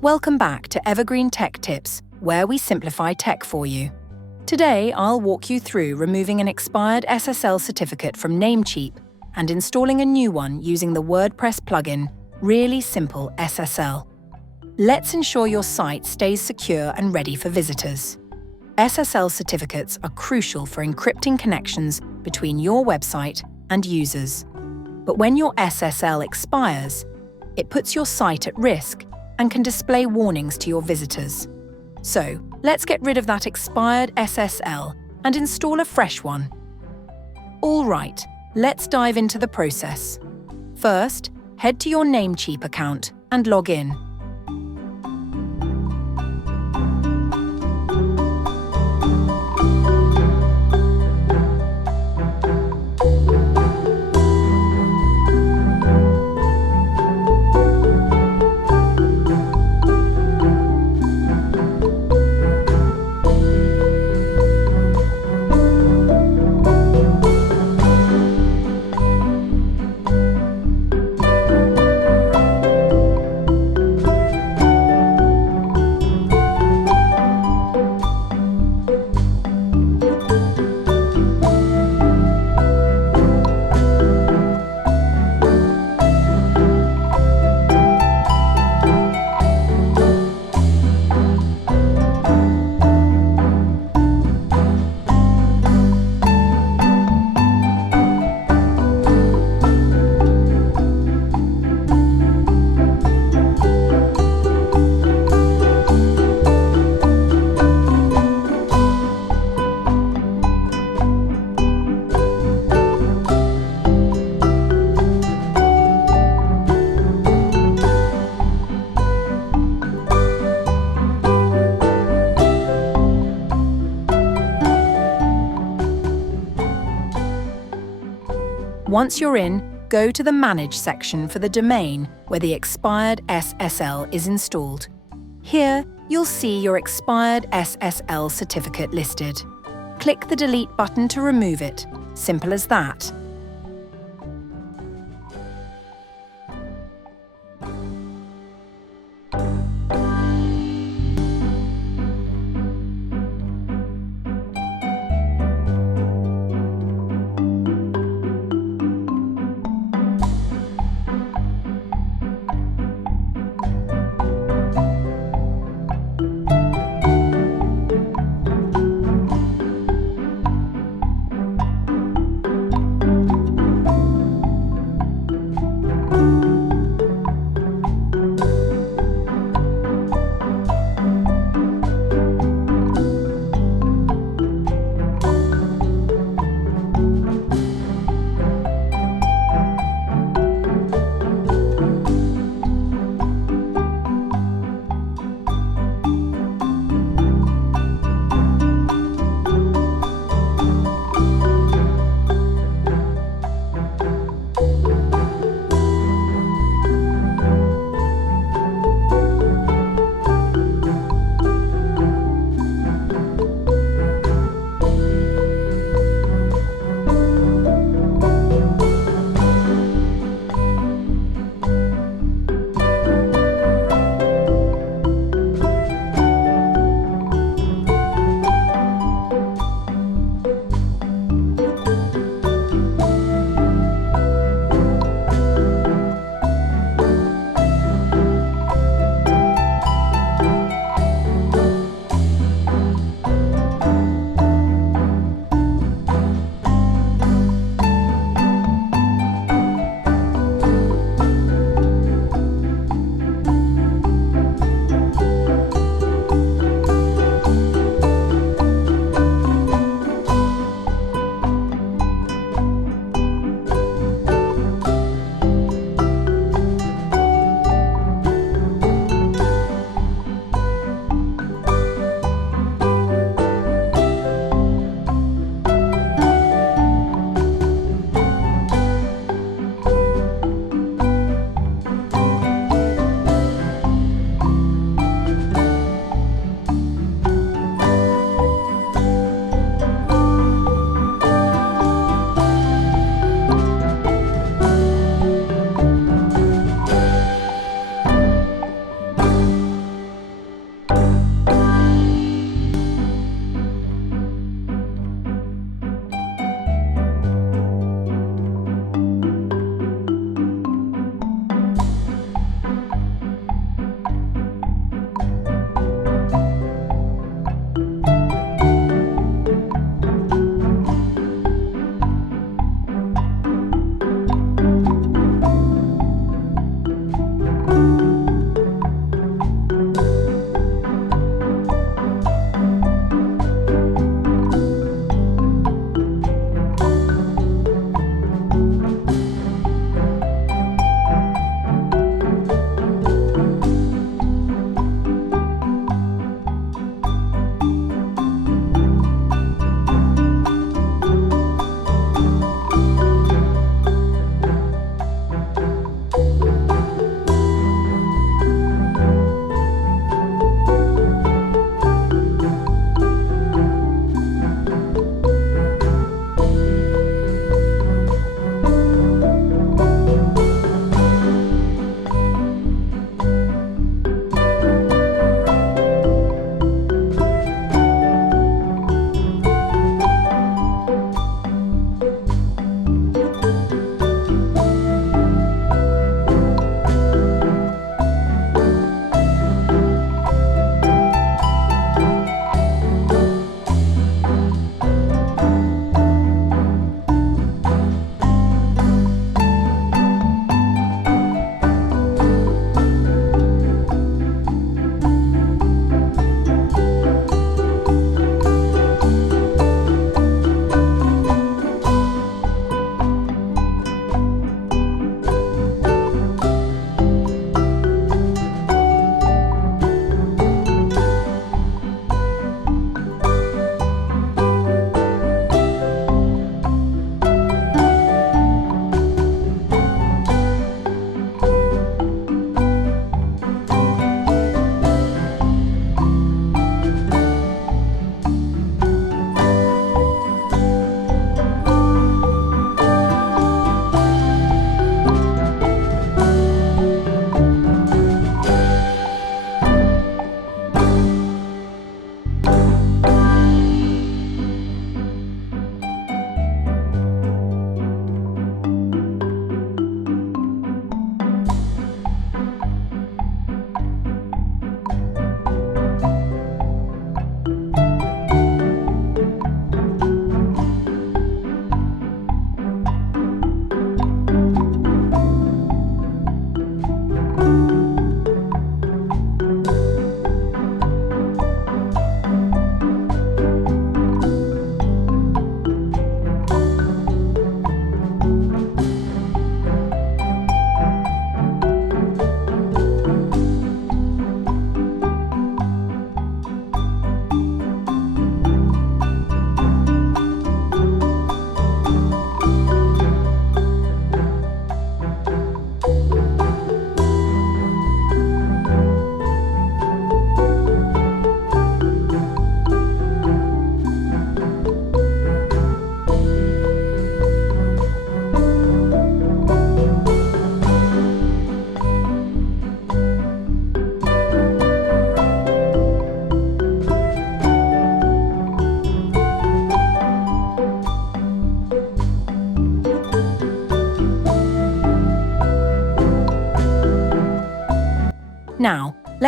Welcome back to Evergreen Tech Tips, where we simplify tech for you. Today, I'll walk you through removing an expired SSL certificate from Namecheap and installing a new one using the WordPress plugin, Really Simple SSL. Let's ensure your site stays secure and ready for visitors. SSL certificates are crucial for encrypting connections between your website and users. But when your SSL expires, it puts your site at risk and can display warnings to your visitors. So, let's get rid of that expired SSL and install a fresh one. All right, let's dive into the process. First, head to your Namecheap account and log in. Once you're in, go to the Manage section for the domain where the expired SSL is installed. Here, you'll see your expired SSL certificate listed. Click the Delete button to remove it. Simple as that.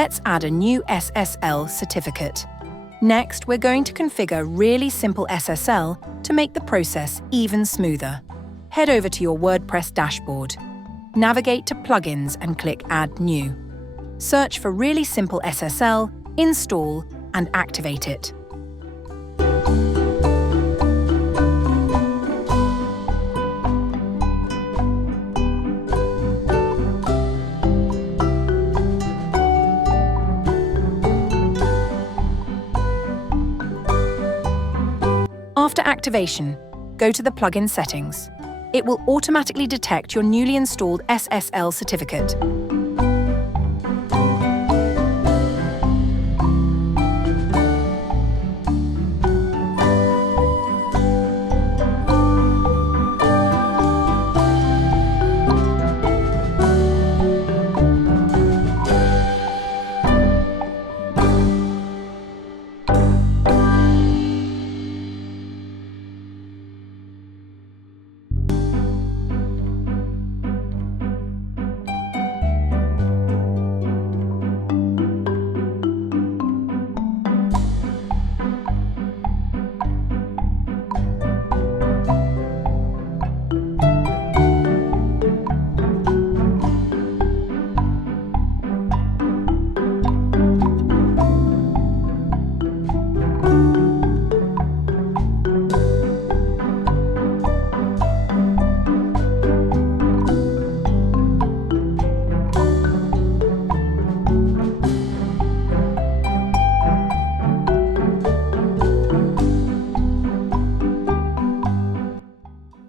let's add a new SSL certificate. Next, we're going to configure Really Simple SSL to make the process even smoother. Head over to your WordPress dashboard. Navigate to Plugins and click Add New. Search for Really Simple SSL, install, and activate it. After activation, go to the plugin settings. It will automatically detect your newly installed SSL certificate.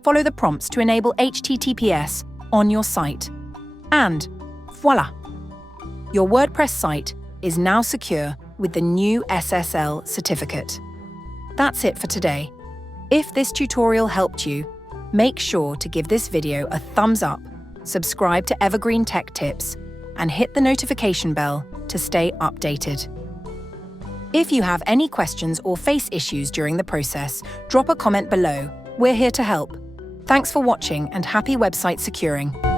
Follow the prompts to enable HTTPS on your site. And voila! Your WordPress site is now secure with the new SSL certificate. That's it for today. If this tutorial helped you, make sure to give this video a thumbs up, subscribe to Evergreen Tech Tips, and hit the notification bell to stay updated. If you have any questions or face issues during the process, drop a comment below. We're here to help. Thanks for watching and happy website securing.